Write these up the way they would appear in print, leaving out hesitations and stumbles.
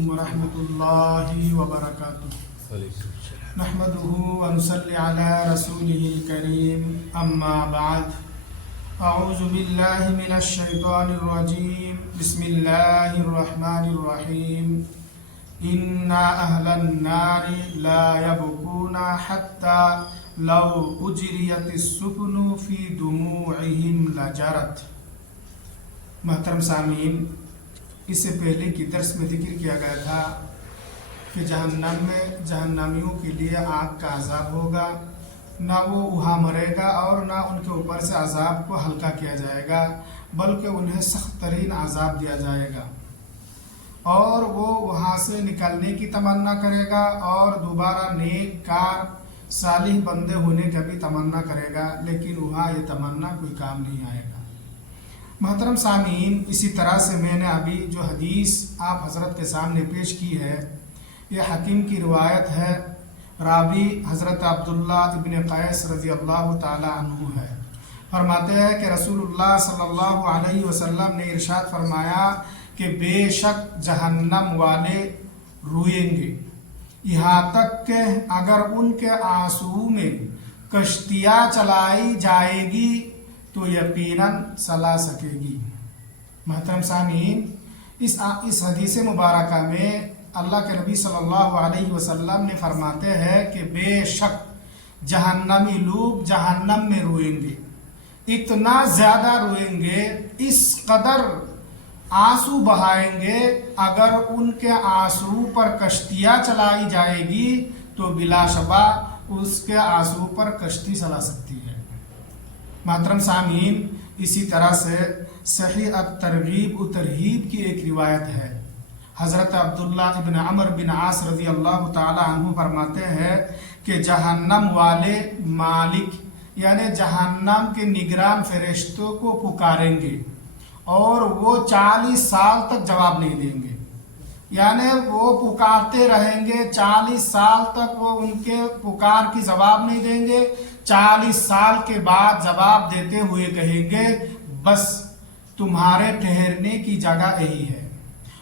علیکم ورحمۃ اللہ وبرکاتہ۔ نحمده ونصلی علی رسوله الکریم، اما بعد، اعوذ باللہ من الشیطان الرجیم، بسم اللہ الرحمن الرحیم۔ انا اہل النار لا یبکون حتی لو اجریت السفن فی دموعہم لجرت۔ محترم سامعین، اس سے پہلے کی درس میں ذکر کیا گیا تھا کہ جہنم میں جہنمیوں کے لیے آگ کا عذاب ہوگا، نہ وہ وہاں مرے گا اور نہ ان کے اوپر سے عذاب کو ہلکا کیا جائے گا، بلکہ انہیں سخت ترین عذاب دیا جائے گا، اور وہ وہاں سے نکلنے کی تمنا کرے گا اور دوبارہ نیک کار صالح بندے ہونے کا بھی تمنا کرے گا، لیکن وہاں یہ تمنا کوئی کام نہیں آئے گا۔ محترم سامعین، اسی طرح سے میں نے ابھی جو حدیث آپ حضرت کے سامنے پیش کی ہے، یہ حکیم کی روایت ہے، راوی حضرت عبداللہ ابن قیس رضی اللہ تعالی عنہ ہے۔ فرماتے ہیں کہ رسول اللہ صلی اللہ علیہ وسلم نے ارشاد فرمایا کہ بے شک جہنم والے روئیں گے، یہاں تک کہ اگر ان کے آنسو میں کشتیاں چلائی جائے گی تو یقیناً سلا سکے گی۔ محترم سامعین، اس حدیث مبارکہ میں اللہ کے نبی صلی اللہ علیہ وسلم نے فرماتے ہیں کہ بے شک جہنمی لوگ جہنم میں روئیں گے، اتنا زیادہ روئیں گے، اس قدر آنسو بہائیں گے، اگر ان کے آنسو پر کشتیاں چلائی جائے گی تو بلا شبہ اس کے آنسو پر کشتی چلا سکتی ہے۔ محترم سامعین، اسی طرح سے صحیح الترغیب و ترہیب کی ایک روایت ہے، حضرت عبداللہ ابن عمر بن عاص رضی اللہ تعالی عنہ فرماتے ہیں کہ جہنم والے مالک یعنی جہنم کے نگران فرشتوں کو پکاریں گے اور وہ 40 سال تک جواب نہیں دیں گے، یعنی وہ پکارتے رہیں گے 40 سال تک، وہ ان کے پکار کی جواب نہیں دیں گے۔ 40 سال کے بعد جواب دیتے ہوئے کہیں گے بس تمہارے ٹھہرنے کی جگہ یہی ہے۔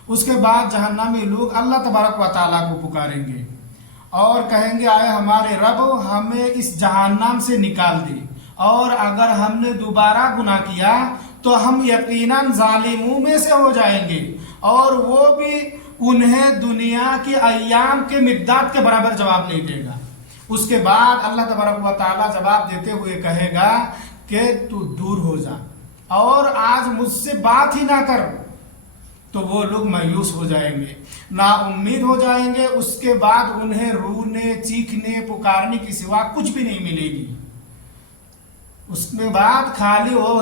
اس کے بعد جہنمی لوگ اللہ تبارک و تعالیٰ کو پکاریں گے اور کہیں گے آئے ہمارے رب ہمیں اس جہنم سے نکال دے، اور اگر ہم نے دوبارہ گناہ کیا تو ہم یقیناً ظالموں میں سے ہو جائیں گے، اور وہ بھی انہیں دنیا کی ایام کے مقدار کے برابر جواب نہیں دے گا۔ اس کے بعد اللہ تبارک و تعالیٰ جواب دیتے ہوئے کہے گا کہ تو دور ہو جا اور آج مجھ سے بات ہی نہ کر، تو وہ لوگ مایوس ہو جائیں گے، نا امید ہو جائیں گے۔ اس کے بعد انہیں رونے چیخنے پکارنے کی سوا کچھ بھی نہیں ملے گی۔ اس کے بعد خالی وہ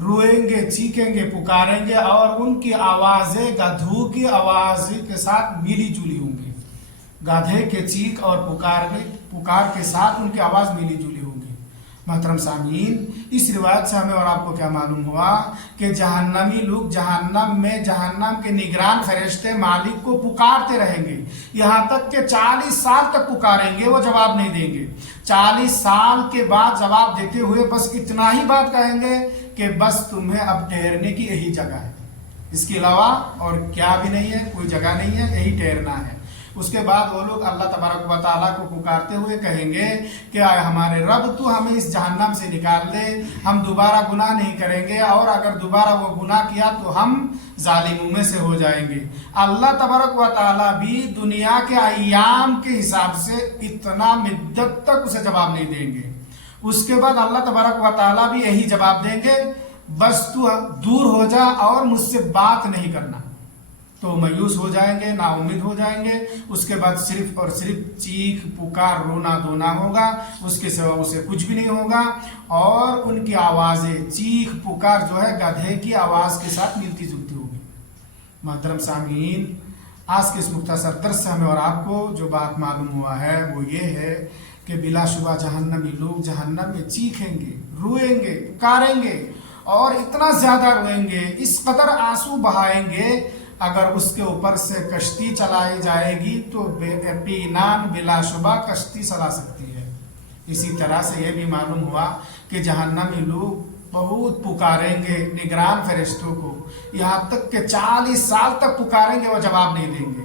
روئیں گے، چیخیں گے، پکاریں گے، اور ان کی آوازیں گدھوں کی آواز کے ساتھ ملی جلی ہوں گی۔ گدھے کے چیخ اور پکار کے ساتھ ان کی آواز ملی جلی ہوگی۔ محترم سامعین، اس روایت سے ہمیں اور آپ کو کیا معلوم ہوا کہ جہنمی لوگ جہنم میں جہنم کے نگران فرشتے مالک کو پکارتے رہیں گے، یہاں تک کہ 40 سال تک پکاریں گے، وہ جواب نہیں دیں گے۔ 40 سال کے بعد جواب دیتے ہوئے بس اتنا ہی بات کہیں گے کہ بس تمہیں اب ٹھہرنے کی یہی جگہ ہے، اس کے علاوہ اور کیا بھی نہیں ہے، کوئی جگہ نہیں ہے، یہی ٹھہرنا ہے۔ اس کے بعد وہ لوگ اللہ تبارک و تعالیٰ کو پکارتے ہوئے کہیں گے کہ ہمارے رب تو ہمیں اس جہنم سے نکال دے، ہم دوبارہ گناہ نہیں کریں گے، اور اگر دوبارہ وہ گناہ کیا تو ہم ظالموں میں سے ہو جائیں گے۔ اللہ تبارک و تعالیٰ بھی دنیا کے ایام کے حساب سے اتنا مدت تک اسے جواب نہیں دیں گے۔ اس کے بعد اللہ تبارک و تعالیٰ بھی یہی جواب دیں گے بس تو دور ہو جا اور مجھ سے بات نہیں کرنا، تو مایوس ہو جائیں گے، نا امید ہو جائیں گے۔ اس کے بعد صرف اور صرف چیخ پکار رونا دھونا ہوگا، اس کے سوا اسے کچھ بھی نہیں ہوگا، اور ان کی آوازیں چیخ پکار جو ہے گدھے کی آواز کے ساتھ ملتی جلتی ہوگی۔ محترم سامعین، آج کے اس مختصر درس سے ہمیں اور آپ کو جو بات معلوم ہوا ہے وہ یہ ہے کہ بلا شبہ جہنمی لوگ جہنم میں چیخیں گے، روئیں گے، پکاریں گے، اور اتنا زیادہ روئیں گے، اس قدر آنسو بہائیں گے، اگر اس کے اوپر سے کشتی چلائی جائے گی تو یقیناً بلا شبہ کشتی چلا سکتی ہے۔ اسی طرح سے یہ بھی معلوم ہوا کہ جہنمی لوگ بہت پکاریں گے نگران فرشتوں کو، یہاں تک کہ 40 سال تک پکاریں گے، وہ جواب نہیں دیں گے۔